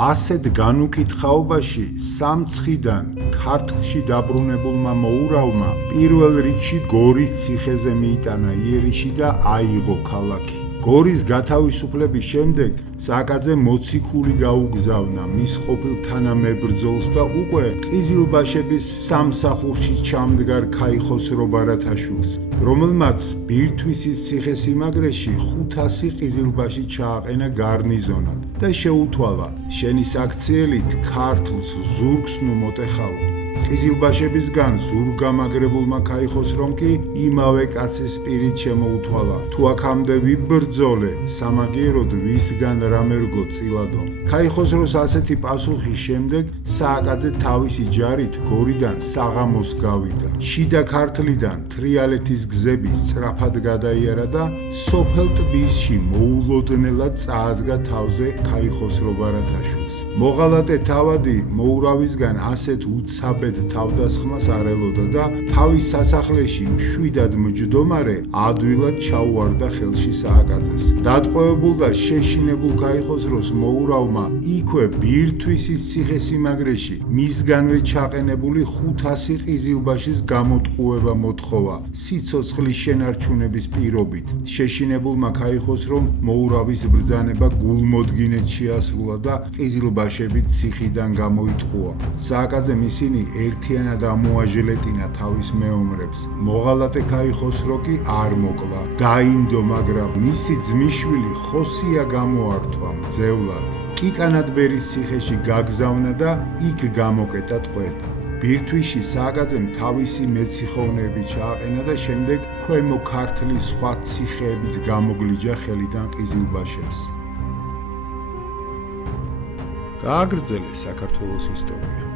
ასეთ განუკითხაობაში სამცხიდან ქართლში დაბრუნებულმა მოურავმა პირველ რიგში გორის ციხეზე მიიტანა იერიში და აიღო ქალაქი. გორის გათავისუფლების შემდეგ სააკაძე მოციქული გაუგზავნა მის ყოფილ თანამებრძოლს და უკვე ყიზილბაშების სამსახურში ჩამდგარ ქაიხოსრო ბარათაშვილს, რომელმაც ბირთვისის ციხესიმაგრეში 500 ყიზილბაში ჩააყენა გარნიზონად და შეუთვალა შენი საქციელით ქართლს ზურგს ნუ მოტეხავო. ყიზილბაშებისგან ზურგამაგრებულმა ქაიხოსრომ კი იმავე კაცის პირით შემოუთვალა, თუ აქამდე ვიბრძოლე, სამაგიეროდ ვისგან რამე რგო წილადო. ქაიხოსროს ასეთი პასუხის შემდეგ სააკაძე თავისი ჯარით გორიდან საღამოს გავიდა. შიდა ქართლიდან თრიალეთის გზები სწრაფად გადაიარა და სოფელ ტბისში მოულოდნელად წაადგა თავზე ქაიხოსრო ბარათაშვილს. მოღალატე თავადი მოურავისგან ასეთ უცაბედ თავდასხმას არ ელოდა და თავის სასახლეში მშვიდად მჯდომარე ადვილად ჩაუვარდა ხელში სააკაძეს. დატყვევებულ და შეშინებულ ქაიხოსროს მოურავმა იქვე ბირთვისის ციხესიმაგრეში მისგანვე ჩაყენებული 500 ყიზილბაშის გამოტყუება მოთხოვა სიცოცხლის შენარჩუნების პირობით. შეშინებულმა ქაიხოსრომ მოურავის ბრძანება გულმოდგინედ შეასრულა და ყიზილბაშები ციხიდან გამოიტყუა. სააკაძემ ისინი ერთიანად ამოაჟლეტინა თავის მეომრებს. მოღალატე ქაიხოსრო კი არ მოკლა, დაინდო, მაგრამ მისი ძმისშვილი ხოსია გამოართვა მძევლად. კიკანადბერის ციხეში გაგზავნა და იქ გამოკეტა ტყვედ. ბირთვისში სააკაძემ თავისი მეციხოვნეები ჩააყენა და შემდეგ ქვემო ქართლის სხვა ციხეებიც გამოგლიჯა ხელიდან ყიზილბაშებს. გააგრძელეს საქართველოს ისტორია.